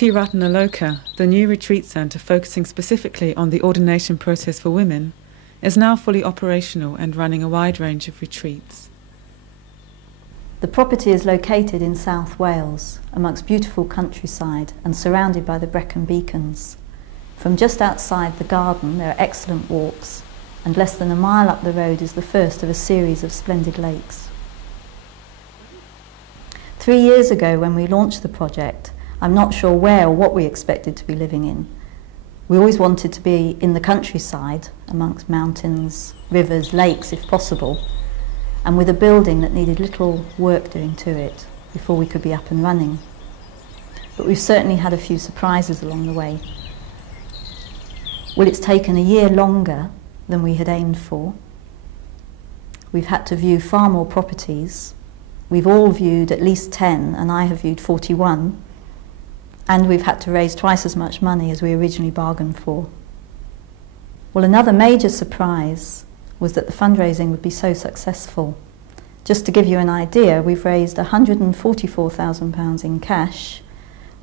Tiratanaloka, the new retreat centre focusing specifically on the ordination process for women, is now fully operational and running a wide range of retreats. The property is located in South Wales, amongst beautiful countryside and surrounded by the Brecon Beacons. From just outside the garden there are excellent walks, and less than a mile up the road is the first of a series of splendid lakes. 3 years ago, when we launched the project, I'm not sure where or what we expected to be living in. We always wanted to be in the countryside, amongst mountains, rivers, lakes if possible, and with a building that needed little work doing to it before we could be up and running. But we've certainly had a few surprises along the way. Well, it's taken a year longer than we had aimed for. We've had to view far more properties. We've all viewed at least 10, and I have viewed 41. And we've had to raise twice as much money as we originally bargained for. Well, another major surprise was that the fundraising would be so successful. Just to give you an idea, we've raised £144,000 in cash,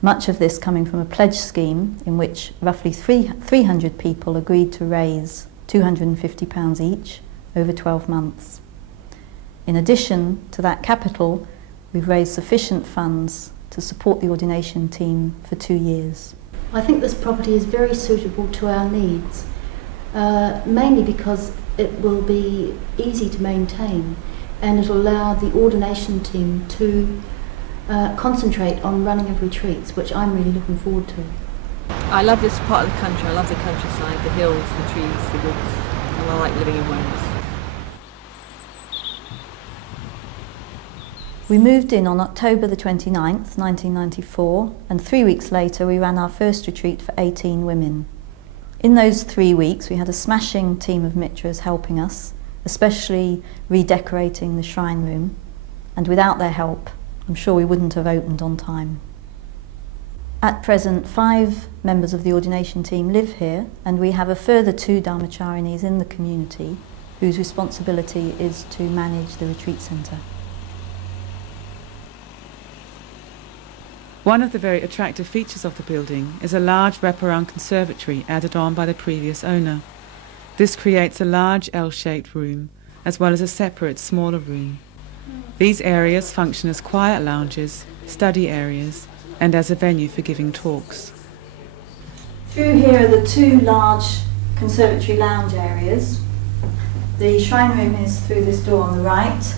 much of this coming from a pledge scheme in which roughly 300 people agreed to raise £250 each over 12 months. In addition to that capital, we've raised sufficient funds to support the ordination team for 2 years. I think this property is very suitable to our needs, mainly because it will be easy to maintain and it will allow the ordination team to concentrate on running of retreats, which I'm really looking forward to. I love this part of the country. I love the countryside, the hills, the trees, the woods, and I like living in Wales. We moved in on October the 29th, 1994, and 3 weeks later we ran our first retreat for 18 women. In those 3 weeks we had a smashing team of mitras helping us, especially redecorating the shrine room, and without their help I'm sure we wouldn't have opened on time. At present 5 members of the ordination team live here, and we have a further 2 dharmacharinis in the community whose responsibility is to manage the retreat centre. One of the very attractive features of the building is a large wraparound conservatory added on by the previous owner. This creates a large L-shaped room, as well as a separate, smaller room. These areas function as quiet lounges, study areas, and as a venue for giving talks. Through here are the 2 large conservatory lounge areas. The shrine room is through this door on the right.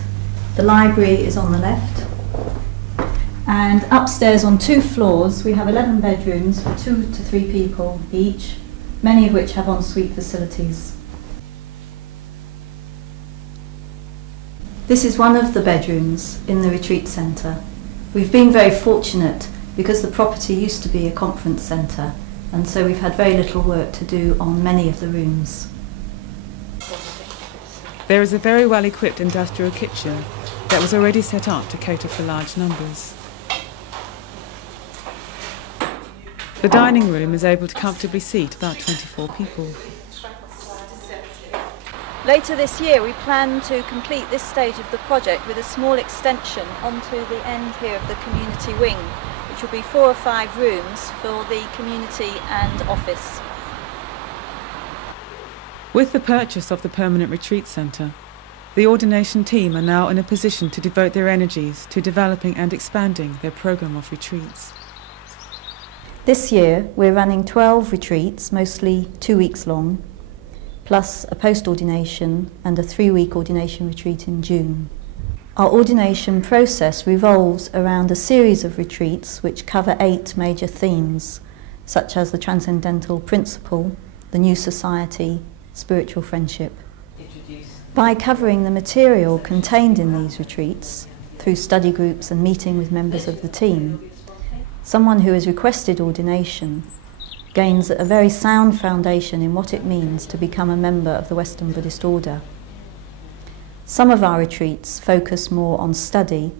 The library is on the left. And upstairs on 2 floors we have 11 bedrooms for 2 to 3 people each, many of which have ensuite facilities. This is one of the bedrooms in the retreat centre. We've been very fortunate because the property used to be a conference centre, and so we've had very little work to do on many of the rooms. There is a very well equipped industrial kitchen that was already set up to cater for large numbers. The dining room is able to comfortably seat about 24 people. Later this year we plan to complete this stage of the project with a small extension onto the end here of the community wing, which will be 4 or 5 rooms for the community and office. With the purchase of the permanent retreat centre, the ordination team are now in a position to devote their energies to developing and expanding their programme of retreats. This year we're running 12 retreats, mostly 2 weeks long, plus a post-ordination and a 3-week ordination retreat in June. Our ordination process revolves around a series of retreats which cover 8 major themes, such as the transcendental principle, the new society, spiritual friendship. By covering the material contained in these retreats, through study groups and meeting with members of the team, someone who has requested ordination gains a very sound foundation in what it means to become a member of the Western Buddhist order. Some of our retreats focus more on study,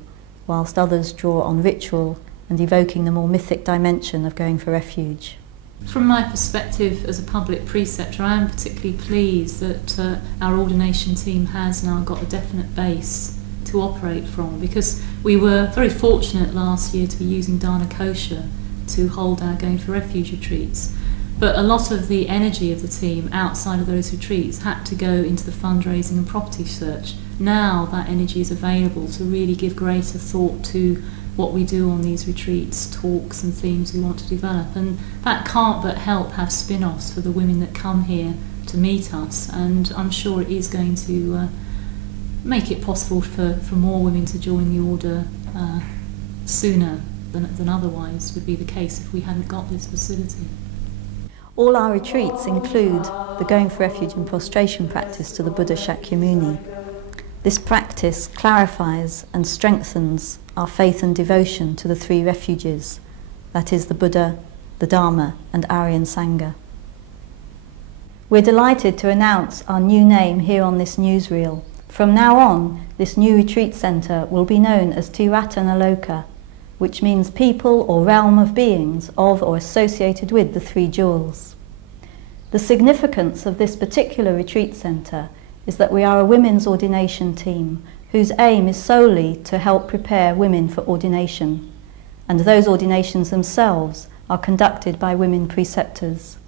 whilst others draw on ritual and evoking the more mythic dimension of going for refuge. From my perspective as a public preceptor, I am particularly pleased that our ordination team has now got a definite base to operate from, because we were very fortunate last year to be using Dana Kosher to hold our Going for Refuge retreats. But a lot of the energy of the team outside of those retreats had to go into the fundraising and property search. Now that energy is available to really give greater thought to what we do on these retreats, talks and themes we want to develop. And that can't but help have spin-offs for the women that come here to meet us. And I'm sure it is going to make it possible for more women to join the order sooner than otherwise would be the case if we hadn't got this facility. All our retreats include the Going for Refuge and Prostration practice to the Buddha Shakyamuni. This practice clarifies and strengthens our faith and devotion to the three refuges, that is the Buddha, the Dharma and Aryan Sangha. We're delighted to announce our new name here on this newsreel. From now on, this new retreat centre will be known as Tiratanaloka, which means people or realm of beings of or associated with the three jewels. The significance of this particular retreat centre is that we are a women's ordination team whose aim is solely to help prepare women for ordination, and those ordinations themselves are conducted by women preceptors.